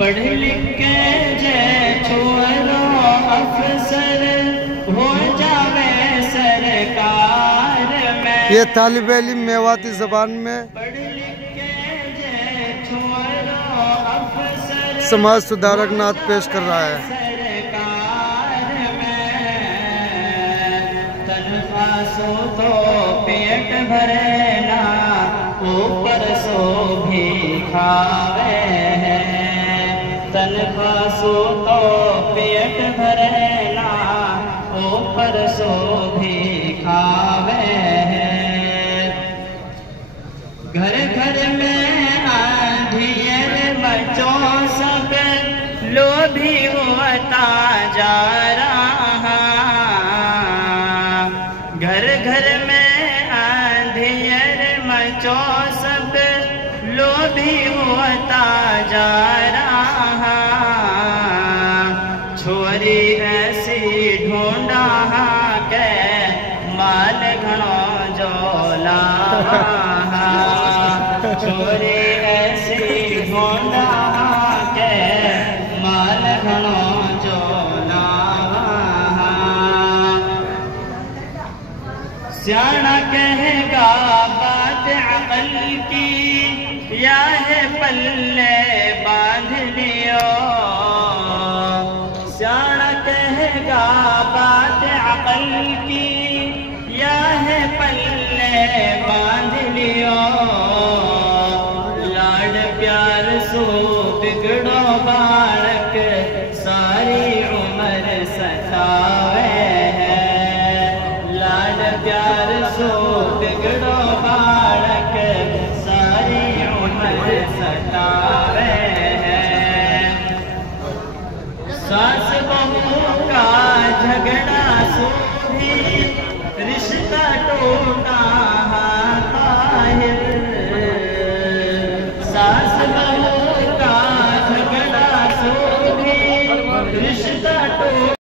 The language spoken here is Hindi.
पढ़ लिख के जय छोरो अफसर हो जावे सरकार में। ये तालिब इल्म मेवाती ज़बान में पढ़ लिख के जय छोरो अफसर समाज सुधारक नात पेश कर रहा है। सरकार में तनख्वाह सो तो पेट भरे ना ऊपर सो भी खावे है। तनख्वाह सो तो पेट भरे ना ऊपर सो भी खावे है। घर घर में आंधियर मचो सब लोभी होता जा रहा। घर घर में आंधियर मचो सब लोभी होता जा रहा। छोरी ऐसी ढूंढा के माल घणो जोला। छोरी ऐसी ढूंढा के माल घणो जोला। सियाना कहेगा बात अकल की या है पल्ले बांध लियो। सियाना कहेगा बात अकल की या है पल्ले बांध लियो।